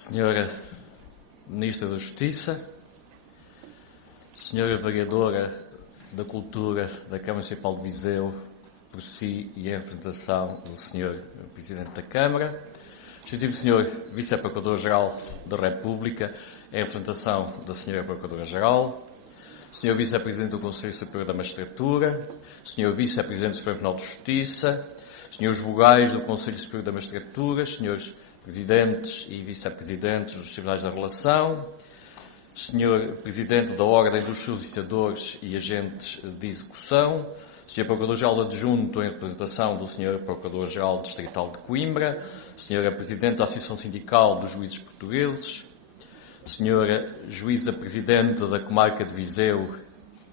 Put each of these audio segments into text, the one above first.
Senhora Ministra da Justiça, Senhora Vereadora da Cultura da Câmara Municipal de Viseu, por si e em representação do Senhor Presidente da Câmara, Excelentíssimo Senhor Vice-Procurador-Geral da República, em representação da Senhora Procuradora-Geral, Senhor Vice-Presidente do Conselho Superior da Magistratura, Senhor Vice-Presidente do Supremo Tribunal de Justiça, Senhores Vogais do Conselho Superior da Magistratura, Senhores Presidentes e Vice-Presidentes dos Tribunais da Relação, Senhor Presidente da Ordem dos Solicitadores e Agentes de Execução, Senhor Procurador-Geral Adjunto em representação do Senhor Procurador-Geral Distrital de Coimbra, Senhora Presidente da Associação Sindical dos Juízes Portugueses, Senhora Juíza Presidente da Comarca de Viseu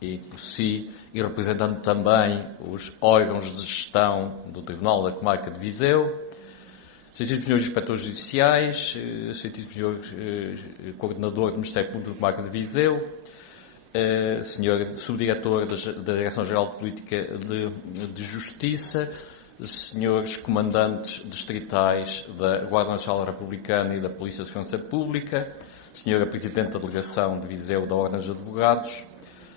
e, por si, e representando também os órgãos de gestão do Tribunal da Comarca de Viseu, Excelentíssimos Senhores Inspectores Judiciais, Excelentíssimo Senhor Coordenador do Ministério Público da Comarca de Viseu, Senhor Subdiretor da Direção-Geral de Política de Justiça, Senhores Comandantes Distritais da Guarda Nacional Republicana e da Polícia de Segurança Pública, Senhora Presidente da Delegação de Viseu da Ordem dos Advogados,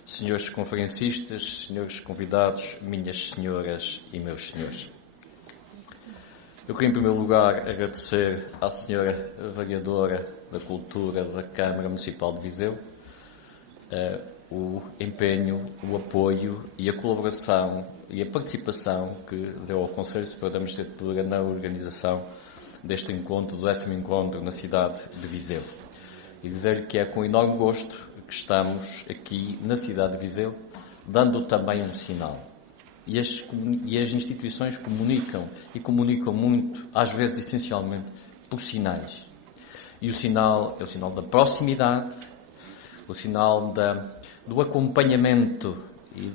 Senhores Conferencistas, Senhores Convidados, Minhas Senhoras e Meus Senhores. Eu queria, em primeiro lugar, agradecer à Senhora Vereadora da Cultura da Câmara Municipal de Viseu o empenho, o apoio e a colaboração e a participação que deu ao Conselho Superior da Magistratura na organização deste encontro, do 10º encontro na cidade de Viseu. E dizer que é com enorme gosto que estamos aqui na cidade de Viseu, dando também um sinal. E as instituições comunicam, e comunicam muito, às vezes essencialmente, por sinais. E o sinal é o sinal da proximidade, o sinal do acompanhamento e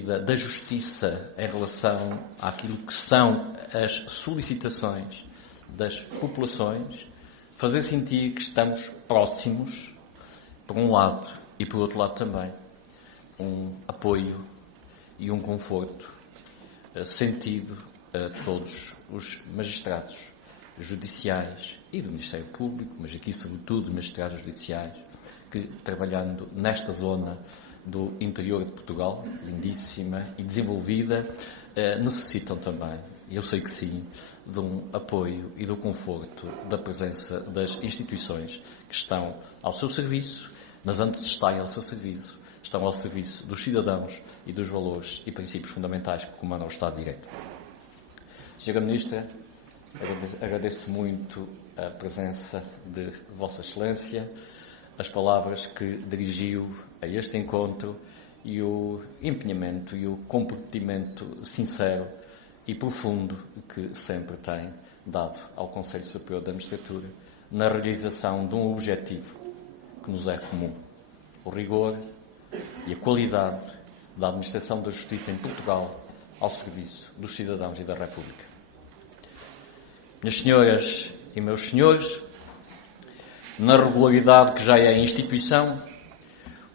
da justiça em relação àquilo que são as solicitações das populações, fazer sentir que estamos próximos, por um lado, e por outro lado também, um apoio e um conforto sentido a todos os magistrados judiciais e do Ministério Público, mas aqui sobretudo magistrados judiciais, que trabalhando nesta zona do interior de Portugal, lindíssima e desenvolvida, necessitam também, eu sei que sim, de um apoio e do conforto da presença das instituições que estão ao seu serviço, mas antes de estarem ao seu serviço, estão ao serviço dos cidadãos e dos valores e princípios fundamentais que comandam o Estado de Direito. Senhora Ministra, agradeço muito a presença de Vossa Excelência, as palavras que dirigiu a este encontro e o empenhamento e o comprometimento sincero e profundo que sempre tem dado ao Conselho Superior da Magistratura na realização de um objetivo que nos é comum: o rigor e a qualidade da administração da justiça em Portugal ao serviço dos cidadãos e da República. Minhas senhoras e meus senhores, na regularidade que já é a instituição,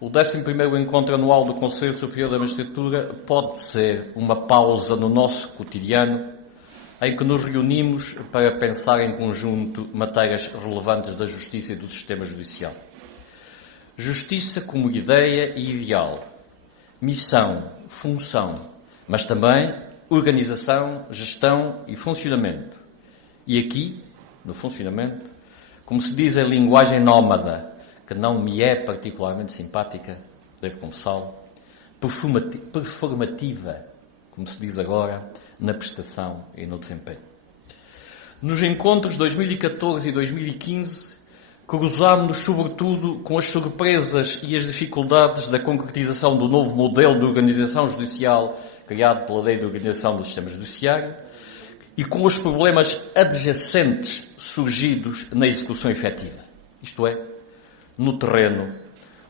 o 11º encontro anual do Conselho Superior da Magistratura pode ser uma pausa no nosso cotidiano em que nos reunimos para pensar em conjunto matérias relevantes da justiça e do sistema judicial. Justiça como ideia e ideal, missão, função, mas também organização, gestão e funcionamento. E aqui, no funcionamento, como se diz em linguagem nómada, que não me é particularmente simpática, devo confessá-lo, performativa, como se diz agora, na prestação e no desempenho. Nos encontros de 2014 e 2015, cruzámos-nos sobretudo com as surpresas e as dificuldades da concretização do novo modelo de organização judicial criado pela Lei de Organização do Sistema Judiciário e com os problemas adjacentes surgidos na execução efetiva, isto é, no terreno,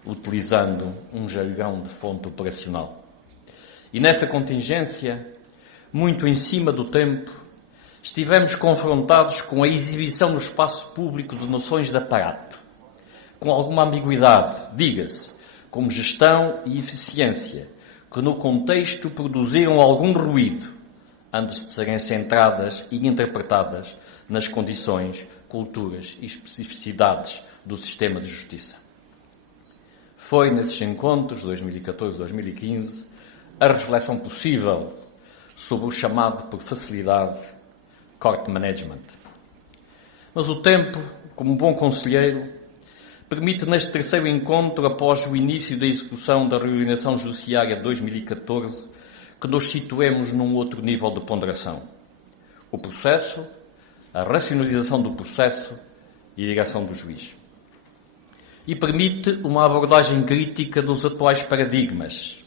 utilizando um jargão de fonte operacional. E nessa contingência, muito em cima do tempo, estivemos confrontados com a exibição no espaço público de noções de aparato, com alguma ambiguidade, diga-se, como gestão e eficiência, que no contexto produziram algum ruído, antes de serem centradas e interpretadas nas condições, culturas e especificidades do sistema de justiça. Foi nesses encontros, 2014-2015, a reflexão possível sobre o chamado por facilidade court management. Mas o tempo, como bom conselheiro, permite neste terceiro encontro, após o início da execução da reorganização judiciária de 2014, que nos situemos num outro nível de ponderação. O processo, a racionalização do processo e a direção do juiz. E permite uma abordagem crítica dos atuais paradigmas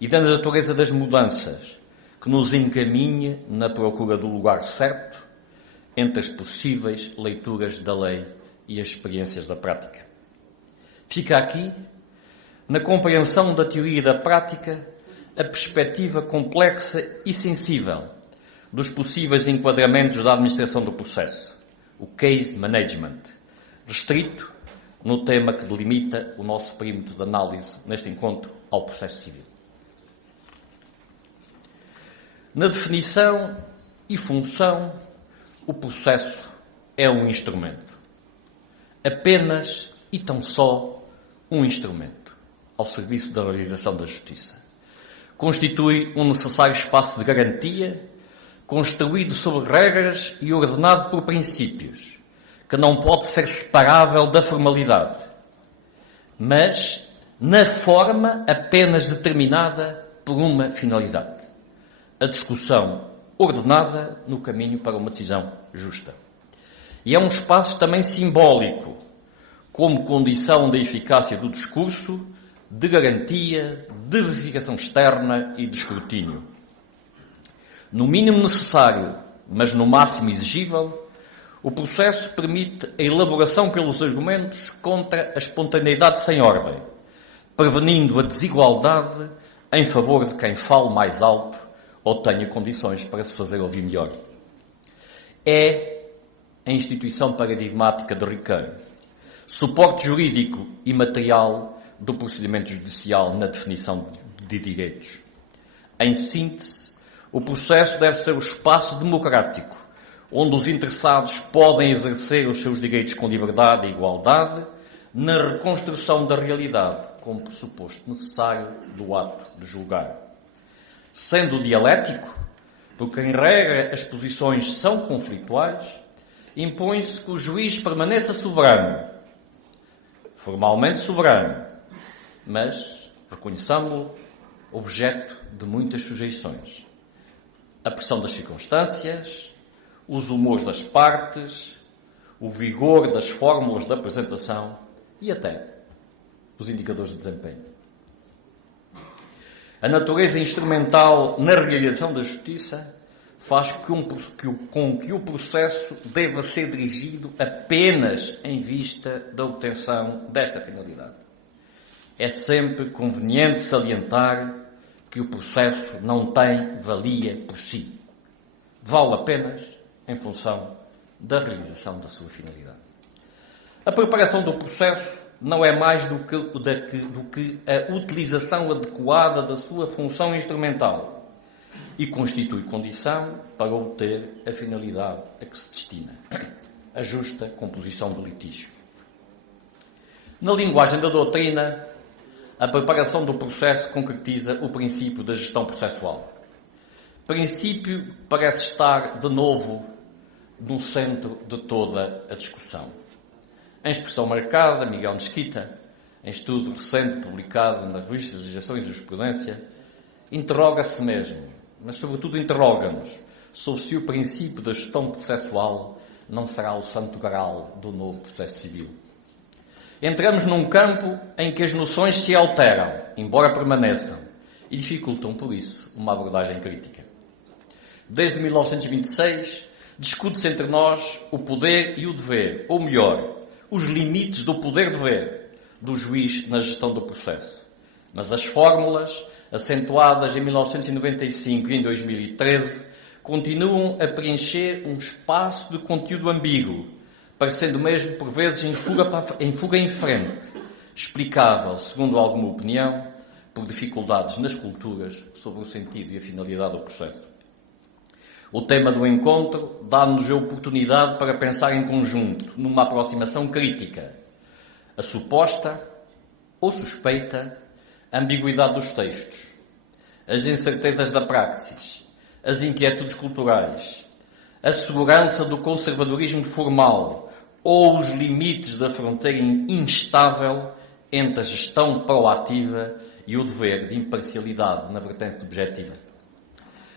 e da natureza das mudanças, que nos encaminhe na procura do lugar certo entre as possíveis leituras da lei e as experiências da prática. Fica aqui, na compreensão da teoria e da prática, a perspectiva complexa e sensível dos possíveis enquadramentos da administração do processo, o case management, restrito no tema que delimita o nosso perímetro de análise neste encontro ao processo civil. Na definição e função, o processo é um instrumento. Apenas e tão só um instrumento ao serviço da realização da justiça. Constitui um necessário espaço de garantia, construído sobre regras e ordenado por princípios, que não pode ser separável da formalidade, mas na forma apenas determinada por uma finalidade: a discussão ordenada no caminho para uma decisão justa. E é um espaço também simbólico, como condição da eficácia do discurso, de garantia, de verificação externa e de escrutínio. No mínimo necessário, mas no máximo exigível, o processo permite a elaboração pelos argumentos contra a espontaneidade sem ordem, prevenindo a desigualdade em favor de quem fale mais alto ou tenha condições para se fazer ouvir melhor. É a instituição paradigmática de Riquelme, suporte jurídico e material do procedimento judicial na definição de direitos. Em síntese, o processo deve ser o espaço democrático, onde os interessados podem exercer os seus direitos com liberdade e igualdade, na reconstrução da realidade, como pressuposto necessário do ato de julgar. Sendo dialético, porque em regra as posições são conflituais, impõe-se que o juiz permaneça soberano, formalmente soberano, mas, reconheçamos-lo, objeto de muitas sujeições. A pressão das circunstâncias, os humores das partes, o vigor das fórmulas de apresentação e até os indicadores de desempenho. A natureza instrumental na realização da justiça faz com que o processo deva ser dirigido apenas em vista da obtenção desta finalidade. É sempre conveniente salientar que o processo não tem valia por si. Vale apenas em função da realização da sua finalidade. A preparação do processo não é mais do que a utilização adequada da sua função instrumental e constitui condição para obter a finalidade a que se destina, a justa composição do litígio. Na linguagem da doutrina, a preparação do processo concretiza o princípio da gestão processual. Princípio que parece estar, de novo, no centro de toda a discussão. Em expressão marcada, Miguel Mesquita, em estudo recente publicado na Revista de Gestão e Jurisprudência, interroga-se mesmo, mas sobretudo interroga-nos sobre se o princípio da gestão processual não será o santo graal do novo processo civil. Entramos num campo em que as noções se alteram, embora permaneçam, e dificultam, por isso, uma abordagem crítica. Desde 1926, discute-se entre nós o poder e o dever, ou melhor, os limites do poder-dever do juiz na gestão do processo. Mas as fórmulas, acentuadas em 1995 e em 2013, continuam a preencher um espaço de conteúdo ambíguo, parecendo mesmo, por vezes, em fuga em frente, explicável, segundo alguma opinião, por dificuldades nas culturas sobre o sentido e a finalidade do processo. O tema do encontro dá-nos a oportunidade para pensar em conjunto, numa aproximação crítica, a suposta ou suspeita ambiguidade dos textos, as incertezas da praxis, as inquietudes culturais, a segurança do conservadorismo formal ou os limites da fronteira instável entre a gestão proativa e o dever de imparcialidade na vertente objetiva.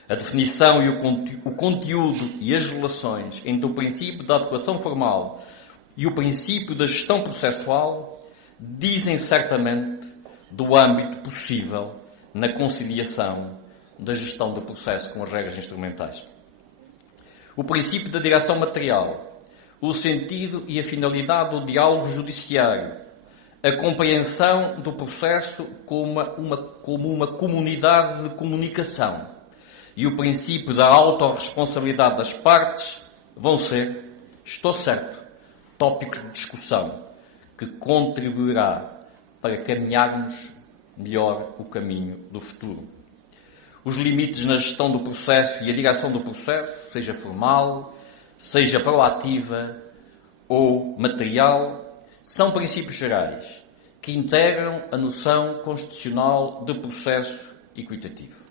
A definição e o conteúdo e as relações entre o princípio da adequação formal e o princípio da gestão processual dizem certamente do âmbito possível na conciliação da gestão do processo com as regras instrumentais. O princípio da direção material, o sentido e a finalidade do diálogo judiciário, a compreensão do processo como uma comunidade de comunicação e o princípio da autorresponsabilidade das partes vão ser, estou certo, tópicos de discussão que contribuirá para caminharmos melhor o caminho do futuro. Os limites na gestão do processo e a direção do processo, seja formal, seja proativa ou material, são princípios gerais que integram a noção constitucional de processo equitativo.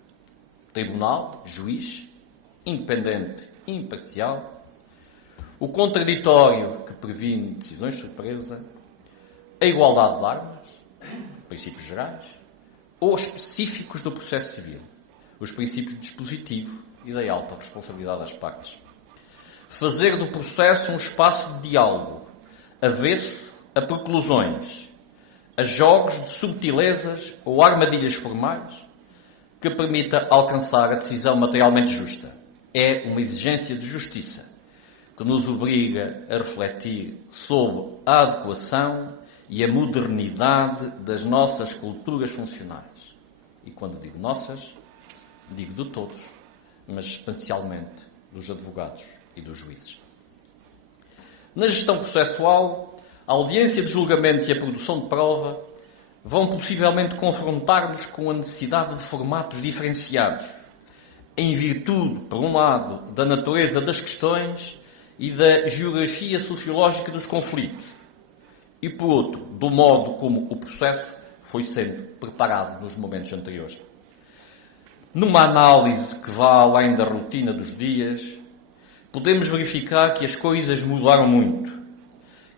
Tribunal, juiz, independente e imparcial, o contraditório que previne decisões de surpresa, a igualdade de armas, princípios gerais, ou específicos do processo civil, os princípios de dispositivo e da autorresponsabilidade das partes. Fazer do processo um espaço de diálogo, avesso a preclusões, a jogos de subtilezas ou armadilhas formais, que permita alcançar a decisão materialmente justa. É uma exigência de justiça que nos obriga a refletir sobre a adequação e a modernidade das nossas culturas funcionais. E quando digo nossas, digo de todos, mas especialmente dos advogados e dos juízes. Na gestão processual, a audiência de julgamento e a produção de prova vão possivelmente confrontar-nos com a necessidade de formatos diferenciados, em virtude, por um lado, da natureza das questões e da geografia sociológica dos conflitos, e, por outro, do modo como o processo foi sendo preparado nos momentos anteriores. Numa análise que vá além da rotina dos dias, podemos verificar que as coisas mudaram muito,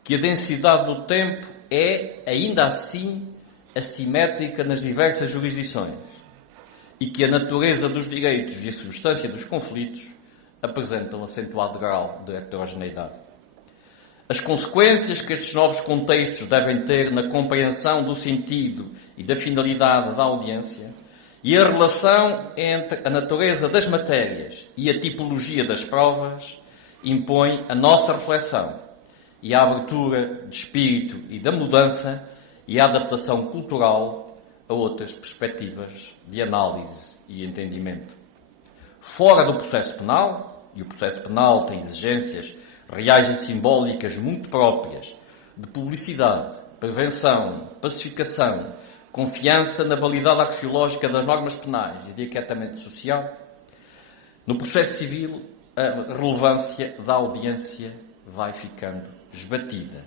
que a densidade do tempo é, ainda assim, assimétrica nas diversas jurisdições e que a natureza dos direitos e a substância dos conflitos apresentam acentuado grau de heterogeneidade. As consequências que estes novos contextos devem ter na compreensão do sentido e da finalidade da audiência e a relação entre a natureza das matérias e a tipologia das provas impõe a nossa reflexão e a abertura de espírito e da mudança e a adaptação cultural a outras perspectivas de análise e entendimento. Fora do processo penal, e o processo penal tem exigências reais e simbólicas muito próprias de publicidade, prevenção, pacificação, confiança na validade axiológica das normas penais e de aquietamento social, no processo civil a relevância da audiência vai ficando esbatida.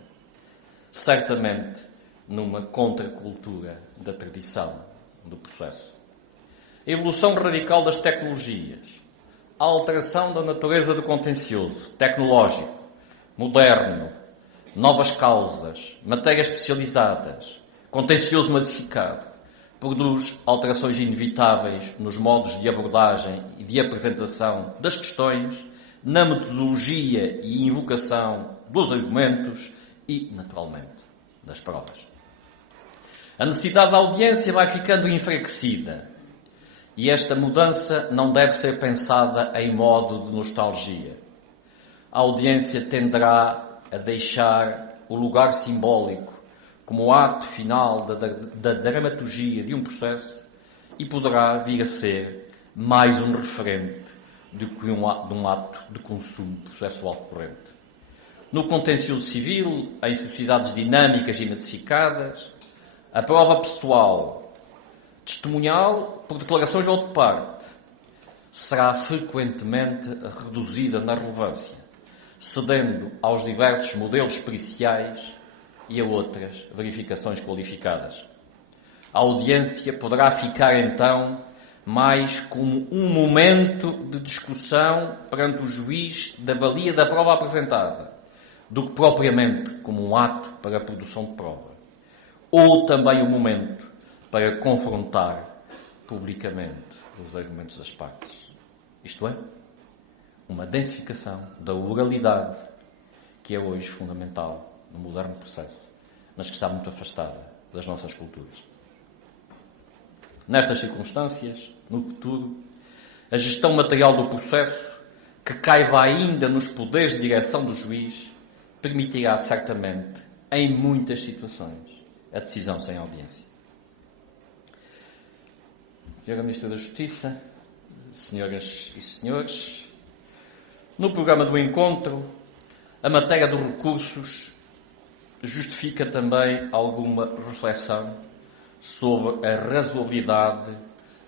Certamente numa contracultura da tradição do processo. A evolução radical das tecnologias, a alteração da natureza do contencioso tecnológico, moderno, novas causas, matérias especializadas, contencioso massificado, produz alterações inevitáveis nos modos de abordagem e de apresentação das questões, na metodologia e invocação dos argumentos e, naturalmente, das provas. A necessidade da audiência vai ficando enfraquecida e esta mudança não deve ser pensada em modo de nostalgia. A audiência tenderá a deixar o lugar simbólico como ato final da dramaturgia de um processo e poderá vir a ser mais um referente do que de um ato de consumo processual corrente. No contencioso civil, em sociedades dinâmicas e massificadas, a prova pessoal, testemunhal por declarações ou de parte, será frequentemente reduzida na relevância, cedendo aos diversos modelos periciais e a outras verificações qualificadas. A audiência poderá ficar, então, mais como um momento de discussão perante o juiz da valia da prova apresentada, do que propriamente como um ato para a produção de prova. Ou também um momento para confrontar publicamente os argumentos das partes. Isto é, uma densificação da oralidade que é hoje fundamental no moderno processo, mas que está muito afastada das nossas culturas. Nestas circunstâncias, no futuro, a gestão material do processo, que caiba ainda nos poderes de direção do juiz, permitirá certamente, em muitas situações, a decisão sem audiência. Senhora Ministra da Justiça, senhoras e senhores, no programa do encontro, a matéria dos recursos justifica também alguma reflexão sobre a razoabilidade,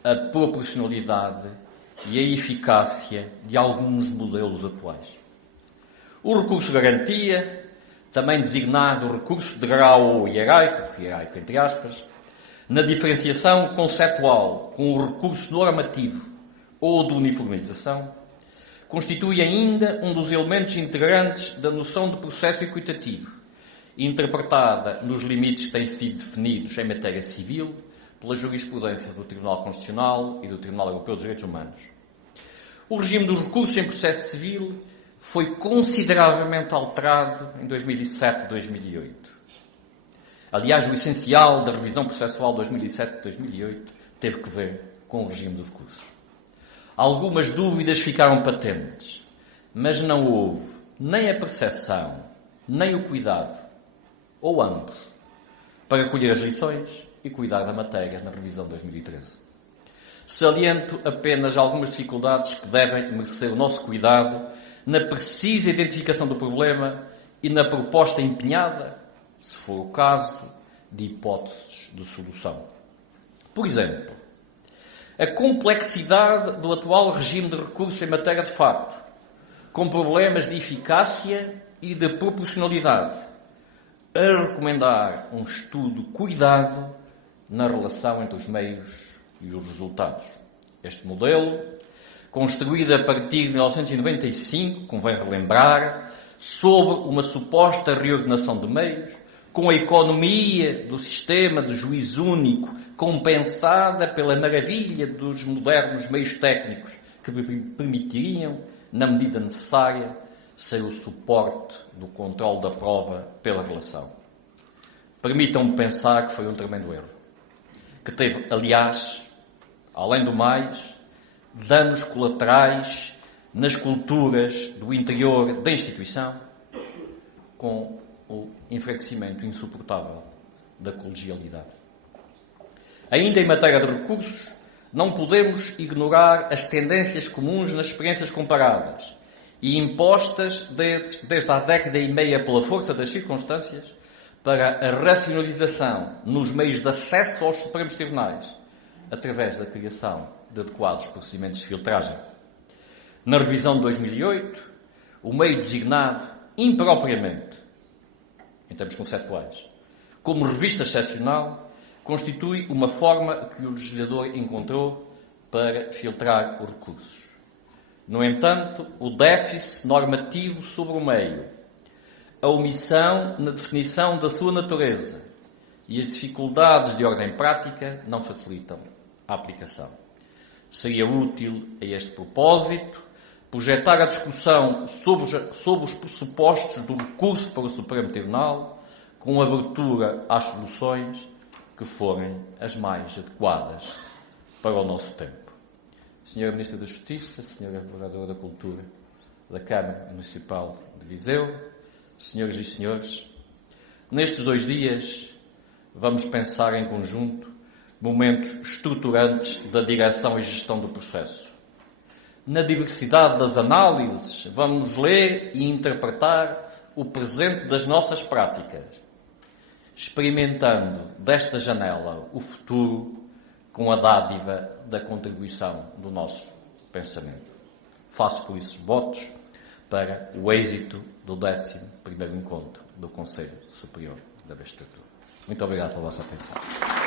a proporcionalidade e a eficácia de alguns modelos atuais. O recurso de garantia, também designado recurso de grau hierárquico entre aspas, na diferenciação conceptual com o recurso normativo ou de uniformização, constitui ainda um dos elementos integrantes da noção de processo equitativo, interpretada nos limites que têm sido definidos em matéria civil pela jurisprudência do Tribunal Constitucional e do Tribunal Europeu dos Direitos Humanos. O regime dos recursos em processo civil foi consideravelmente alterado em 2007 e 2008. Aliás, o essencial da revisão processual de 2007 e 2008 teve que ver com o regime dos recursos. Algumas dúvidas ficaram patentes, mas não houve nem a percepção, nem o cuidado, ou ambos, para colher as lições e cuidar da matéria na revisão de 2013. Saliento apenas algumas dificuldades que devem merecer o nosso cuidado na precisa identificação do problema e na proposta empenhada, se for o caso, de hipóteses de solução. Por exemplo, a complexidade do atual regime de recurso em matéria de facto, com problemas de eficácia e de proporcionalidade, a recomendar um estudo cuidado na relação entre os meios e os resultados. Este modelo, construído a partir de 1995, convém relembrar, sobre uma suposta reordenação de meios, com a economia do sistema de juiz único compensada pela maravilha dos modernos meios técnicos que permitiriam, na medida necessária, ser o suporte do controle da prova pela relação. Permitam-me pensar que foi um tremendo erro, que teve, aliás, além do mais, danos colaterais nas culturas do interior da instituição, com o enfraquecimento insuportável da colegialidade. Ainda em matéria de recursos, não podemos ignorar as tendências comuns nas experiências comparadas e impostas desde há década e meia pela força das circunstâncias para a racionalização nos meios de acesso aos Supremos Tribunais, através da criação de adequados procedimentos de filtragem. Na revisão de 2008, o meio designado impropriamente, em termos conceptuais, como revista excepcional, constitui uma forma que o legislador encontrou para filtrar os recursos. No entanto, o déficit normativo sobre o meio, a omissão na definição da sua natureza e as dificuldades de ordem prática não facilitam a aplicação. Seria útil, a este propósito, projetar a discussão sobre os pressupostos do recurso para o Supremo Tribunal, com abertura às soluções que forem as mais adequadas para o nosso tempo. Senhora Ministra da Justiça, Senhora Vereadora da Cultura da Câmara Municipal de Viseu, Senhoras e Senhores, nestes 2 dias vamos pensar em conjunto momentos estruturantes da direção e gestão do processo. Na diversidade das análises, vamos ler e interpretar o presente das nossas práticas, experimentando desta janela o futuro com a dádiva da contribuição do nosso pensamento. Faço, por isso, votos para o êxito do 11º encontro do Conselho Superior da Magistratura. Muito obrigado pela vossa atenção.